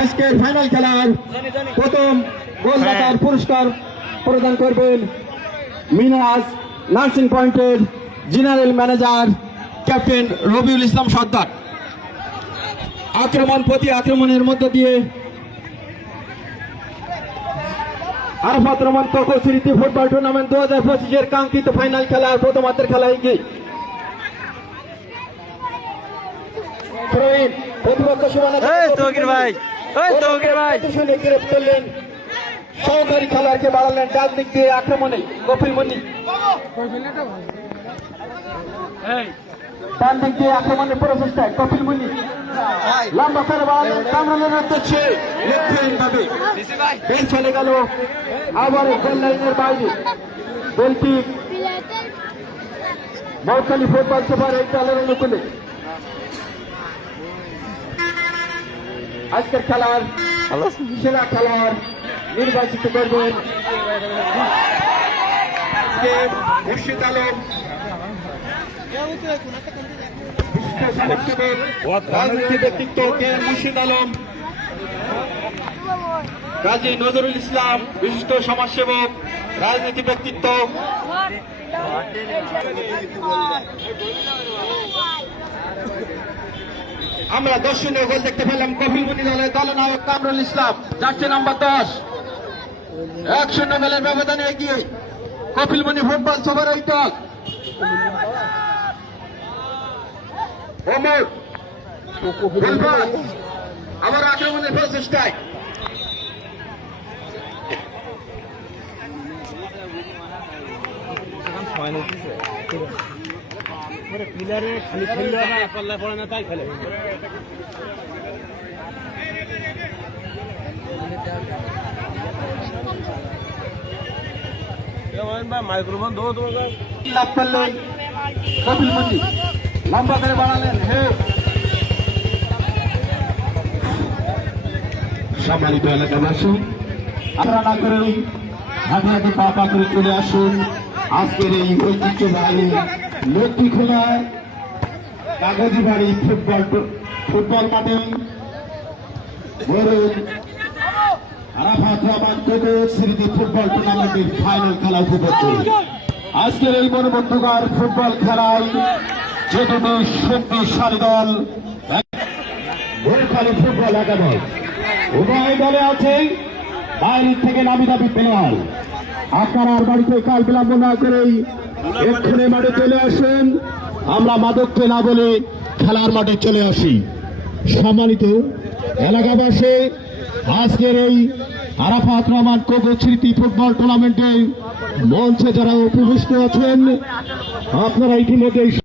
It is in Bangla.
আজকের ফাইনাল খেলার প্রথম গোলদাতার পুরস্কার প্রদান করবেন মিনাজ নার্সিং পয়েন্টের general manager captain Rabiul Islam সর্দার। আক্রমণ প্রতি আক্রমণের মধ্য দিয়ে আরাফাত রহমান কোকো স্মৃতি ফুটবল টুর্নামেন্ট 2025-এর কাঙ্ক্ষিত ফাইনাল খেলার প্রথমার্ধের খেলায় এগিয়ে সহকারী খেলোয়াড়কে বাড়ালেন ডান দিক দিয়ে আক্রমণে কপিল মন্ডি, ডান দিক দিয়ে আক্রমণের প্রচেষ্টায় কপিল মন্ডি লম্বা করে বাড়ালেন কামরুলের উদ্দেশ্যে ভাবে বেল চলে গেল আবার গোল লাইনের বাইরে। গোলটি মৌখালী ফুটবল সুপার এই দলের অনুকূলে আজকের খেলার সেরা খেলোয়াড় নির্বাচিত করবেন মুর্শিদ আলম, রাজনীতি ব্যক্তিত্ব কে মুর্শিদ আলম, কাজী নজরুল ইসলাম বিশিষ্ট সমাজসেবক রাজনীতি ব্যক্তিত্ব, আমরা দর্শনীয় গোল দেখতে পেলাম কপিল মুন্নি দলের দলনায়ক কামরুল ইসলাম জার্সি নাম্বার 10 1-0 গোলের ব্যবধানে এগিয়ে কপিল মুন্নি ফুটবল সুপার এই দল। আবার আক্রমণের প্রচেষ্টায় প্লেয়ারে খালি খেললে না পাল্লা পড়ে না তাই খেলে মাইক্রোফোন দো তোমার লাভ করলেন কপিল মুন্নি লম্বা করে বাড়ালেন সম্মানিত এলাকাবাসী, আমরা না করেই হাতে হাতে পা পা করে চলে আসুন আজকের এই ঐতিহ্যবাহী লক্ষ্মীখোলা কাগজি বাড়ি ফুটবল মাঠে আরাফাত রহমান কোকো স্মৃতি ফুটবল টুর্নামেন্টের ফাইনাল খেলা উপভোগ করুন। আজকের এই মনোমুগ্ধকর ফুটবল খেলায় যে দুটি শক্তিশালী দল মৌখালী ফুটবল একাদশ উভয় দলে আছে বাইরের থেকে নামি দাবি প্লেয়ার। আপনারা আর বাড়িতে কাল বিলম্ব না করেই এক্ষুনি মাঠে চলে আসুন, আমরা মাদককে না বলে খেলার মাঠে চলে আসি। সম্মানিত এলাকাবাসী, আজকের এই আরাফাত রহমান কোকো স্মৃতি ফুটবল টুর্নামেন্টে মঞ্চে যারা উপবিষ্ট আছেন আপনারা ইতিমধ্যে